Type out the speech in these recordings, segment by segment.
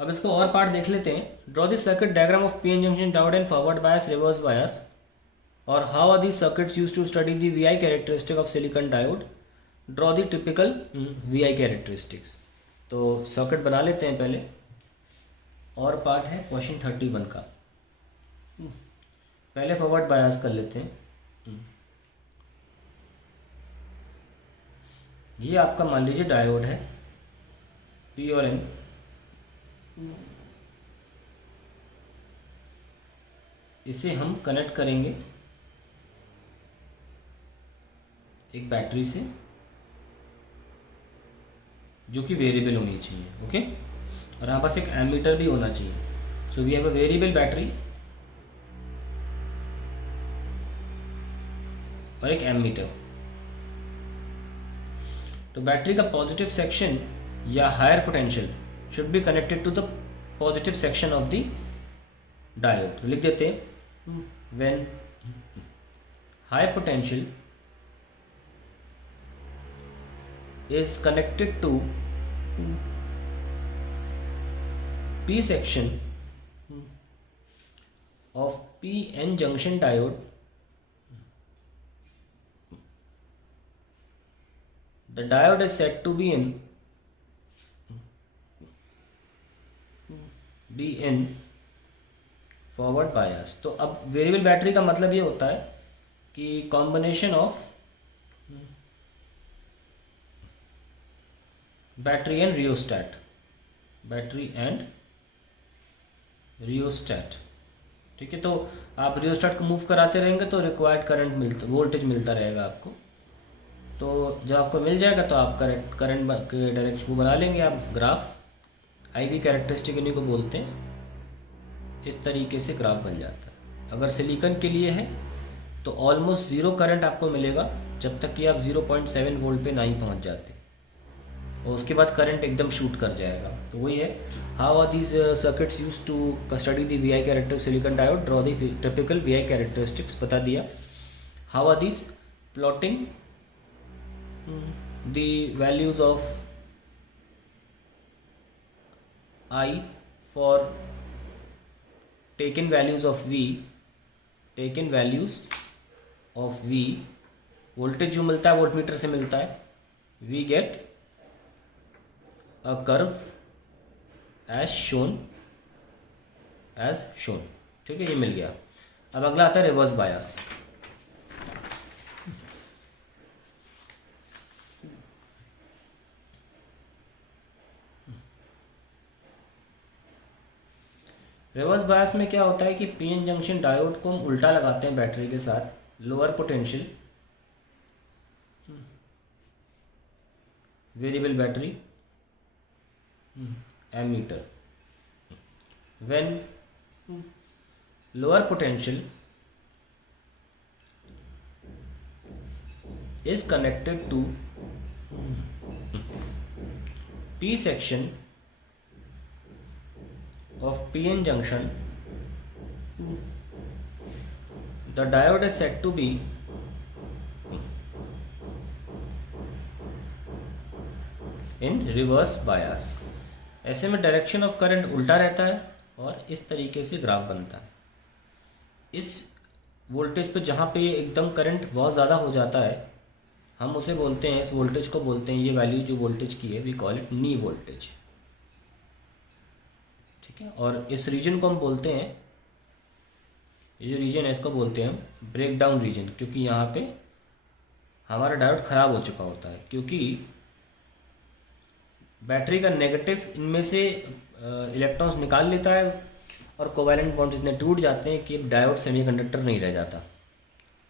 अब इसको और पार्ट देख लेते हैं। Draw the circuit diagram of PN junction diode and forward bias reverse bias और how are these circuits used to study the VI characteristic of silicon diode? Draw the typical VI characteristics। तो circuit बना लेते हैं पहले, और part है question 31 का। पहले फॉरवर्ड बायस कर लेते हैं। ये आपका मान लीजिए डायोड है पी और एन। इसे हम कनेक्ट करेंगे एक बैटरी से, जो कि वेरिएबल होनी चाहिए। ओके, और यहाँ पास एक एमीटर भी होना चाहिए। So we have a variable battery और एक एमीटर। तो बैटरी का पॉजिटिव सेक्शन या higher potential should be connected to the positive section of the diode. तो लिख देते हैं when high potential is connected to P section of PN junction diode, the diode is said to be in forward bias. तो अब variable battery का मतलब ये होता है कि combination of battery and rheostat, battery and rheostat. ठीक है, तो आप रियोस्टैट को मूव कराते रहेंगे तो रिक्वायर्ड करंट मिलता, वोल्टेज मिलता रहेगा आपको। तो जब आपको मिल जाएगा तो आप करंट के डायरेक्शन को बना लेंगे आप ग्राफ। आईवी कैरेक्टरिस्टिक इन्हीं को बोलते हैं। इस तरीके से ग्राफ बन जाता है। अगर सिलिकॉन के लिए है तो ऑलमोस्ट ज़ीरो करंट आपको मिलेगा जब तक कि आप 0.7 वोल्ट पे ना ही पहुंच जाते, और उसके बाद करंट एकदम शूट कर जाएगा। तो वही है, how are these circuits use to study the VI character silicon diode, draw the typical VI characteristics बता दिया। How are these plotting the values of I for taken values of V, taken values of V, voltage जो मिलता है voltmeter से मिलता है, we get a curve as shown। ठीक है, ये मिल गया। अब अगला आता है रिवर्स बायस। रिवर्स बायस में क्या होता है कि पीएन जंक्शन डायोड को हम उल्टा लगाते हैं बैटरी के साथ, lower potential variable battery ammeter, when lower potential is connected to P section of PN junction, the diode is said to be in reverse bias। ऐसे में डायरेक्शन ऑफ करंट उल्टा रहता है और इस तरीके से ग्राफ बनता है। इस वोल्टेज पे जहाँ पे एकदम करंट बहुत ज़्यादा हो जाता है, हम उसे बोलते हैं, इस वोल्टेज को बोलते हैं, ये वैल्यू जो वोल्टेज की है we call it knee voltage. ठीक है, और इस रीजन को हम बोलते हैं, ये जो रीजन है इसको बोलते हैं हम ब्रेक डाउन रीजन, क्योंकि यहाँ पे हमारा डायोड ख़राब हो चुका होता है, क्योंकि बैटरी का नेगेटिव इनमें से इलेक्ट्रॉन्स निकाल लेता है और कोवैलेंट बॉन्ड्स इतने टूट जाते हैं कि डायोड सेमीकंडक्टर नहीं रह जाता।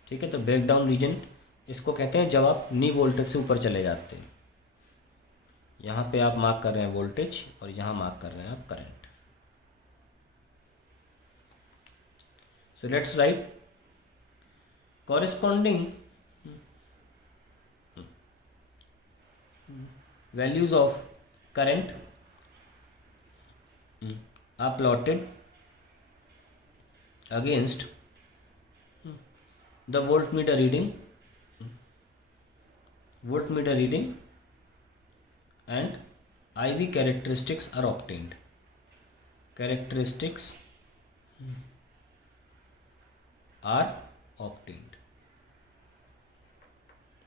ठीक है, तो ब्रेक डाउन रीजन इसको कहते हैं जब आप नी वोल्टेज से ऊपर चले जाते हैं। यहाँ पे आप मार्क कर रहे हैं वोल्टेज और यहाँ मार्क कर रहे हैं आप current. So let's write corresponding values of current are plotted against the voltmeter reading and IV characteristics are obtained। Characteristics are obtained.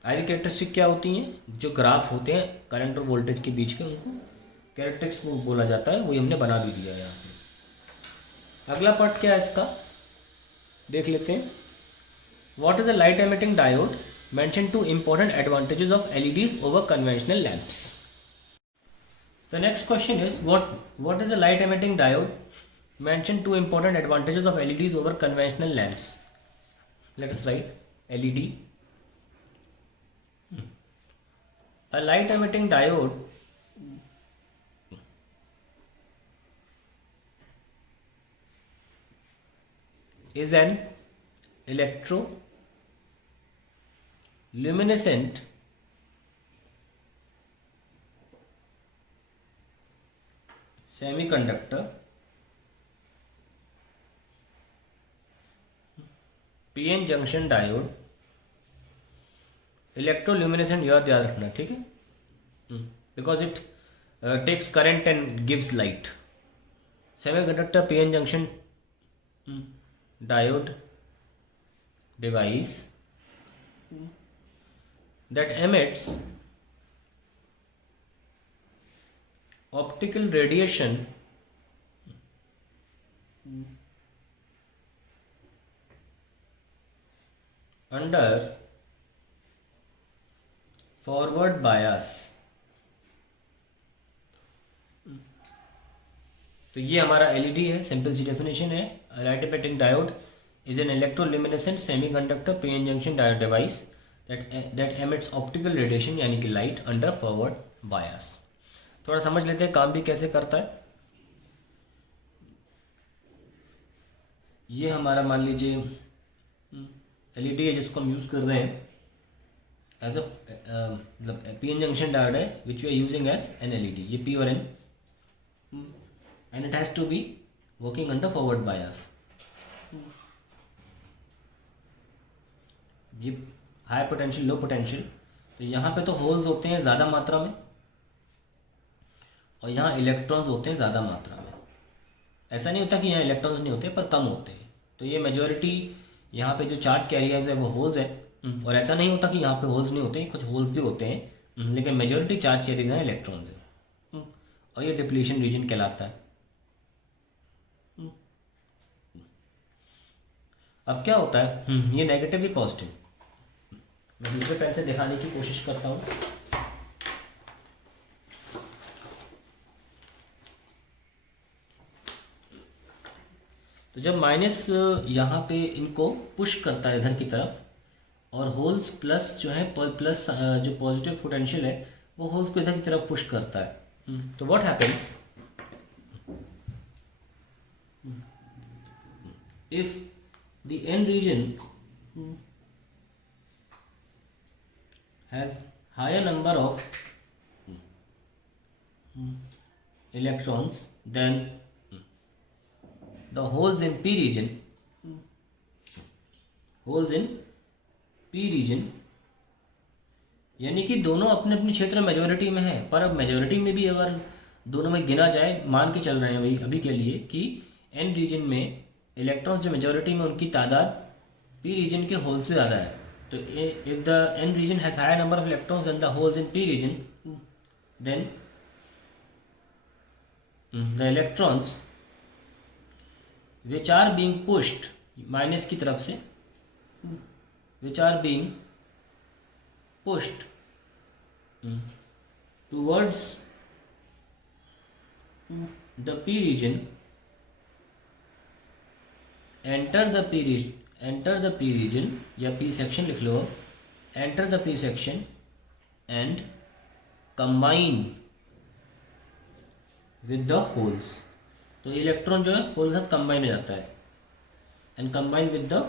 I characteristic क्या होती हैं? जो ग्राफ होते हैं करंट और वोल्टेज के बीच के, उनको कैरेक्टरिस्टिक्स बोला जाता है। वही हमने बना भी दिया यहाँ पे। अगला पार्ट क्या है इसका, देख लेते हैं। What is a light emitting diode? Mention two important advantages of LEDs over conventional lamps. The next question is what is a light emitting diode? Mention two important advantages of LEDs over conventional lamps. Let us right LED. A light emitting diode is an electroluminescent semiconductor PN junction diode। Electroluminescent याद रखना, ठीक है, because it takes current and gives light. Semiconductor PN junction diode device that emits optical radiation under forward bias। तो ये हमारा LED है, simple सी definition है। Light emitting diode is an electroluminescent semiconductor PN junction diode device that emits optical radiation यानी कि light under forward बायस। थोड़ा समझ लेते हैं काम भी कैसे करता है। ये हमारा मान लीजिए एलईडी है जिसको हम यूज कर रहे हैं एज अ मतलब पीएन जंक्शन डायोड है which we are using as an LED. ये पी और N and it has to be working under forward bias. ये हाई पोटेंशियल लो पोटेंशियल, तो यहाँ पे तो होल्स होते हैं ज़्यादा मात्रा में और यहाँ इलेक्ट्रॉन्स होते हैं ज़्यादा मात्रा में। ऐसा नहीं होता कि यहाँ इलेक्ट्रॉन्स नहीं होते, पर कम होते हैं। तो ये मेजॉरिटी यहाँ पे जो चार्ज कैरियर्स है वो होल्स है, और ऐसा नहीं होता कि यहाँ पे होल्स नहीं होते, कुछ होल्स भी होते हैं, लेकिन मेजॉरिटी चार्ज कैरियर्स हैं इलेक्ट्रॉन्स है। और ये डिप्लीशन रीजन कहलाता है। अब क्या होता है, ये नेगेटिव भी पॉजिटिव। मैं दूसरे पेन से दिखाने की कोशिश करता हूँ। तो जब माइनस यहाँ पे इनको पुश करता है इधर की तरफ, और होल्स प्लस जो है प्लस जो पॉजिटिव पोटेंशियल है वो होल्स को इधर की तरफ पुश करता है। तो what happens if the N region has higher number of electrons than the holes in p region, यानी कि दोनों अपने अपने क्षेत्र में मेजोरिटी में है। पर अब मेजोरिटी में भी अगर दोनों में गिना जाए, मान के चल रहे हैं भाई अभी के लिए कि एन रीजन में इलेक्ट्रॉन्स जो मेजोरिटी में उनकी तादाद पी रीजन के होल से ज़्यादा है। तो if the n region has higher number of electrons than the holes in p region, then the electrons which are being pushed minus की तरफ से, which are being pushed towards the p region enter the p region या p section लिख लो, enter the p section and combine with the holes। तो electron जो है whole के साथ कंबाइन हो जाता है, and combine with the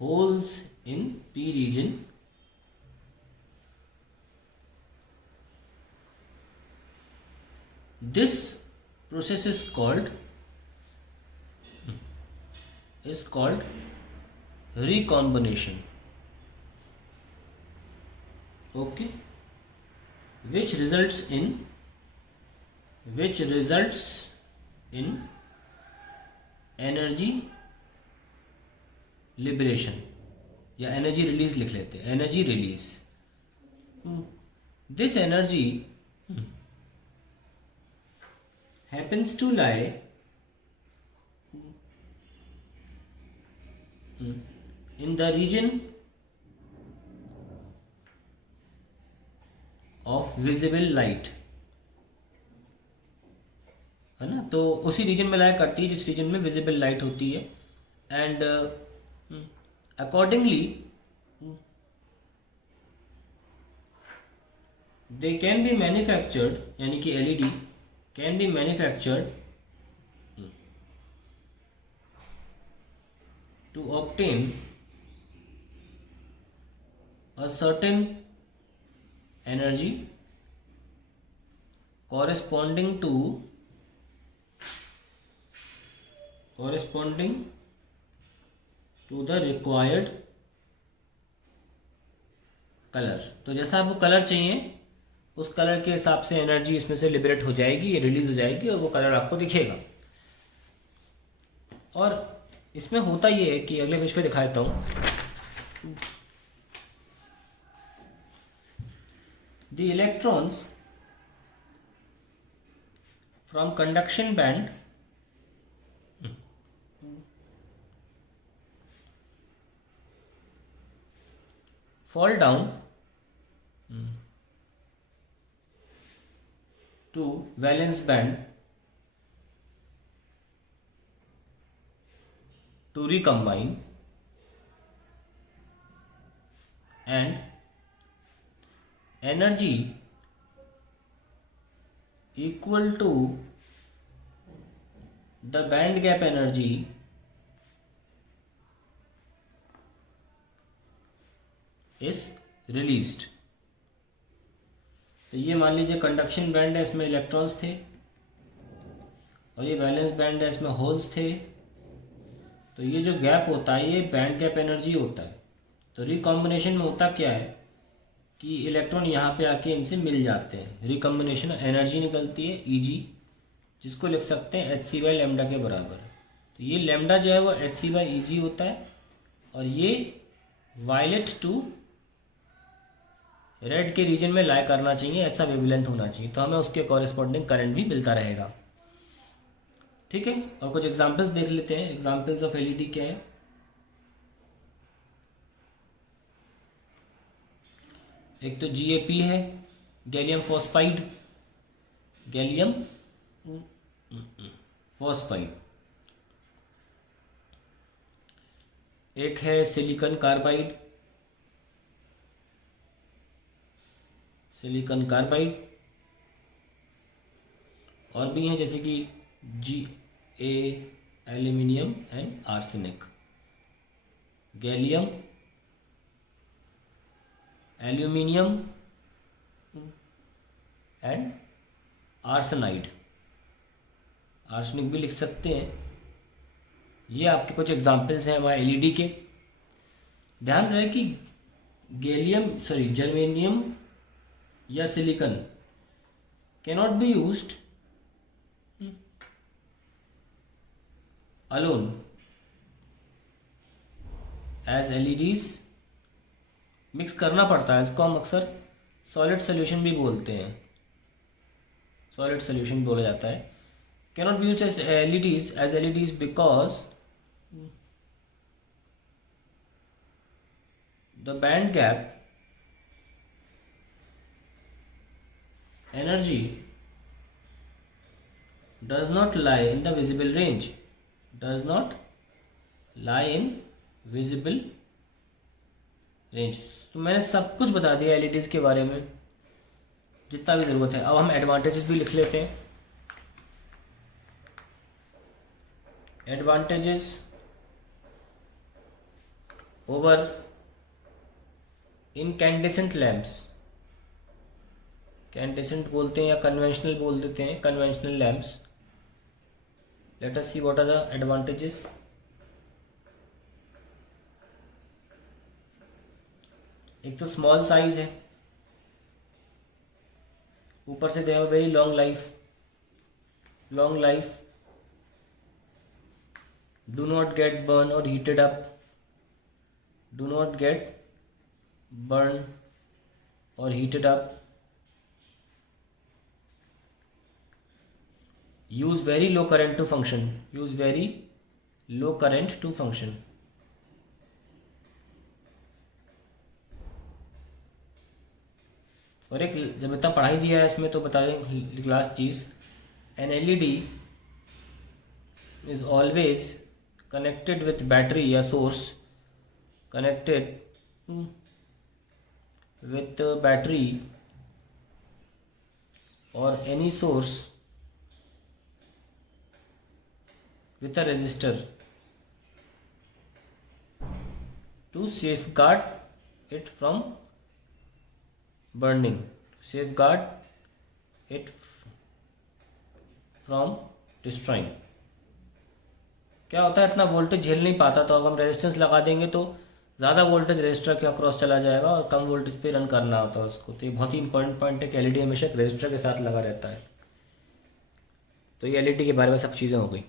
holes in p region this process is called recombination, okay, which results in energy liberation, या energy release लिख लेते हैं, energy release. This energy happens to lie in the region of visible light, है ना। तो उसी reason में लाया करती है जिस रीजन में विजिबल लाइट होती है। And accordingly they can be manufactured, यानी कि LED can be manufactured to obtain a certain energy corresponding to the required colour. तो जैसा आपको कलर चाहिए उस कलर के हिसाब से एनर्जी इसमें से लिबरेट हो जाएगी, ये रिलीज हो जाएगी और वो कलर आपको दिखेगा। और इसमें होता ये है कि अगले पेज पे दिखा देता हूं, the electrons from conduction band fall down to valence band to recombine, and energy equal to the band gap energy is released। तो ये मान लीजिए कंडक्शन बैंड है, इसमें इलेक्ट्रॉन्स थे, और ये वैलेंस बैंड है, इसमें होल्स थे। तो ये जो गैप होता है ये बैंड गैप एनर्जी होता है। तो रिकॉम्बिनेशन में होता क्या है कि इलेक्ट्रॉन यहाँ पे आके इनसे मिल जाते हैं, रिकॉम्बिनेशन एनर्जी निकलती है Eg, जिसको लिख सकते हैं hc/लैम्डा के बराबर। तो ये लैम्डा जो है वो hc/Eg होता है, और ये वायलेट टू रेड के रीजन में लाई करना चाहिए, ऐसा वेवलेंथ होना चाहिए, तो हमें उसके कॉरेस्पॉन्डिंग करंट भी मिलता रहेगा। ठीक है, और कुछ एग्जांपल्स देख लेते हैं। एग्जांपल्स ऑफ एलईडी क्या है? एक तो GaP है, गैलियम फॉस्फाइड, गैलियम फॉस्फाइड। एक है सिलिकॉन कार्बाइड, सिलिकॉन कार्बाइड। और भी हैं जैसे कि Ga aluminium and arsenic, gallium, aluminium and arsenide, arsenic भी लिख सकते हैं। ये आपके कुछ एग्जांपल्स हैं हमारे एलईडी के। ध्यान रहे कि जर्मेनियम या silicon cannot be used alone as LEDs, mix करना पड़ता है। इसको हम अक्सर सॉलिड सोल्यूशन भी बोलते हैं, सॉलिड सोल्यूशन बोला जाता है। Cannot be used as LEDs because the band gap energy does not lie in the visible range, does not lie in visible range। तो मैंने सब कुछ बता दिया एलईडीज के बारे में, जितना भी ज़रूरत है। अब हम एडवांटेजेस भी लिख लेते हैं। Advantages over incandescent lamps, candescent बोलते हैं या कन्वेंशनल बोल देते हैं, conventional lamps. Let us see what are the advantages. एक तो स्मॉल साइज है, ऊपर से they have very long life, do not get burn or heated up, do not get burn or heated up, use very low current to function, use very low current to function. और एक जब इतना पढ़ाई दिया है इसमें तो बता दें क्लास चीज़, an LED is always connected with battery या सोर्स, कनेक्टेड विथ बैटरी और any source with a resistor to safeguard it from burning, safeguard it from destroying. क्या होता है, इतना वोल्टेज झेल नहीं पाता, तो अगर हम रेजिस्टेंस लगा देंगे तो ज़्यादा वोल्टेज रेजिस्टर के अक्रॉस चला जाएगा और कम वोल्टेज पे रन करना होता है उसको। तो ये बहुत ही इंपॉर्टेंट पॉइंट है कि एलईडी हमेशा रेजिस्टर के साथ लगा रहता है। तो ये एलईडी के बारे में सब चीज़ें हो गई।